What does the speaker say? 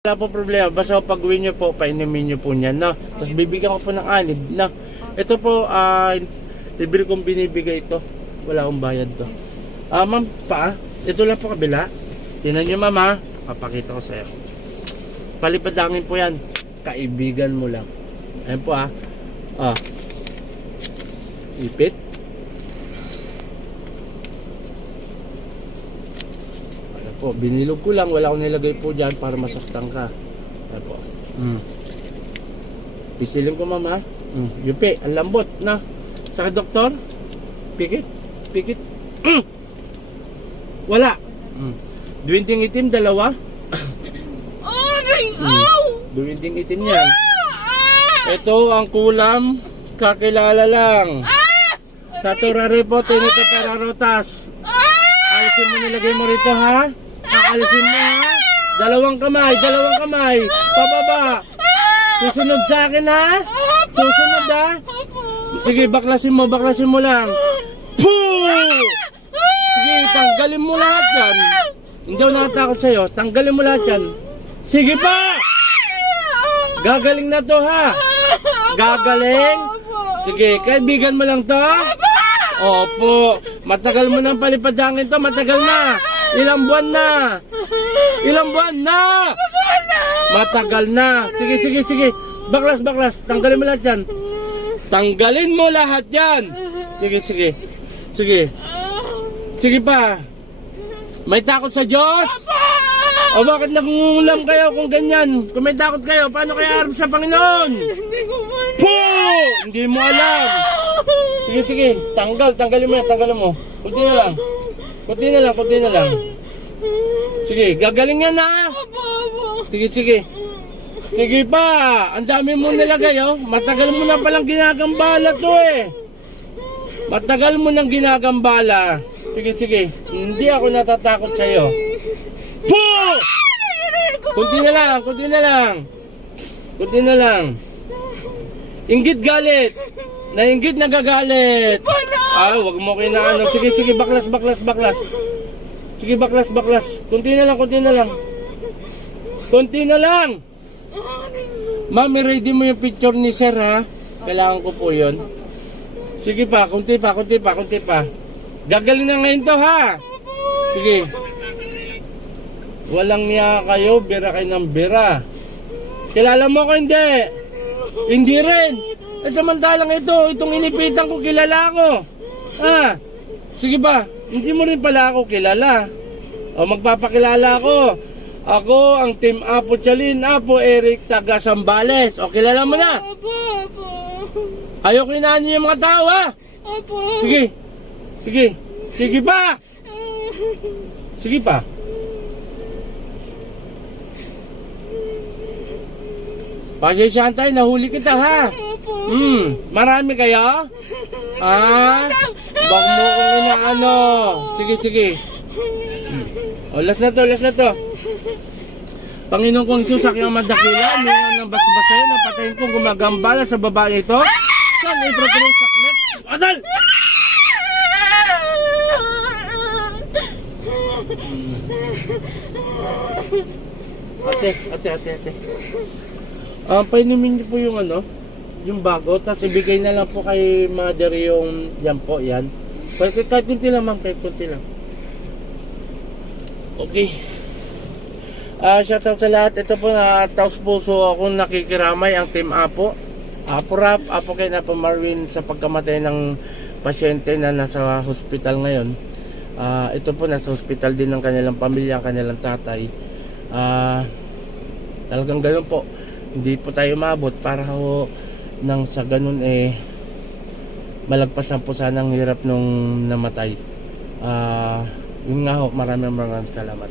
Wala po problema. Basta pag uwi nyo po, painumin nyo po niyan. No? Tapos bibigyan ko po ng anib. No? Ito po, ah, libre kong binibigay ito. Wala akong bayad to. Ah, ma'am, pa, ito lang po kabila. Tinan nyo, mama. Papakita ko sa'yo. Palipadangin po yan. Kaibigan mo lang. Ayan po, ah. Ah. Ipit. Po, binilog ko lang, wala akong nilagay po dyan para masaktan ka. Ano po. Mm. Pisilin ko mama. Mm. Yupi, ang lambot na. Sa doktor? Pikit? Pikit? Mm. Wala. Mm. Duwinding itim, dalawa. Aray! Mm. Ow! Duwinding itim yan. Ah! Ito ang kulam, kakilala lang. Ah! Sa turare po, tinito para rotas. Ah! Alisin mo nilagay mo rito ha. Aalisin mo ha. Dalawang kamay, dalawang kamay. Pababa. Susunod sa akin ha. Susunod ha. Sige, baklasin mo, baklasin mo lang. Poo! Sige, tanggalin mo lahat yan. Hindi ako nakatakot sa'yo. Tanggalin mo lahat yan. Sige pa! Gagaling na to ha. Gagaling? Sige, kaibigan mo lang to? Opo. Matagal mo nang palipadangin to. Matagal na. Ilang buwan na. Ilang buwan na. Matagal na. Sige, sige, sige. Baklas, baklas. Tanggalin mo lahat yan. Tanggalin mo lahat yan. Sige, sige. Sige. Sige pa. May takot sa Diyos? O bakit nagungulam kayo kung ganyan? Kung may takot kayo, paano kaya harap sa Panginoon? Hindi ko! Hindi mo alam. Sige, sige. Tanggal, tanggalin mo na, tanggalin mo. Kunti na lang. Kunti na lang, kunti na lang. Sige, gagaling yan na. Sige, sige. Sige pa. Ang dami mo nilagay, oh. Matagal mo na palang ginagambala to, eh. Matagal mo nang ginagambala. Sige, sige. Hindi ako natatakot sa'yo. Po! Kunti na lang, kunti na lang. Kunti na lang. Inggit galit. Nainggit nagagalit. Ah, wag mo kinaano. Sige, sige, baklas, baklas, baklas. Sige, baklas, baklas. Kunti na lang, kunti na lang. Kunti na lang. Mami, ready mo yung picture ni sir, ha? Kailangan ko po yun. Sige pa, kunti pa, kunti pa, kunti pa. Gagaling na ngayon to, ha? Sige. Walang niya kayo, bira kayo ng bira. Kilala mo ko hindi? Hindi rin. At samantalang ito, itong inipitan ko, kilala ko. Ah, sige ba? Hindi mo rin pala ako kilala. O magpapakilala ako. Ako ang Team Apo Chalin, Apo Eric taga Sambales. O kilala mo na. Opo, opo. Ayaw ko inaan yung mga tao ha. Opo. Sige. Sige. Sige pa. Sige pa. Pasensyahan tayo, nahuli kita ha. Hmm, marami kayo? Ah, bak mo kong inaano. Sige, sige. Hmm. O, last na to, last na to. Panginoon kong Isus, aking madakila, mayroon ng basbasayo na patayin kong gumagambala sa babae ito. San, iprotuloy sakmek. Adal! Ate, ate, ate, ate. Ah, painumin niyo po yung ano, yung bago, tapos ibigay na lang po kay mother yung yan po, yan. Kahit, kahit kunti lang ma'am, kahit kunti lang. Okay. Ah, shout out sa lahat. Ito po na taos puso akong nakikiramay ang Team Apo. Apo Rap, Apo kay Apo Marvin sa pagkamatay ng pasyente na nasa hospital ngayon. Ah, ito po nasa hospital din ng kanilang pamilya, ang kanilang tatay. Ah, talagang ganun po. Hindi po tayo mabot para ho nang sa ganun eh malagpasan po sana ang hirap nung namatay. Ah, yun nga ho, maraming maraming salamat.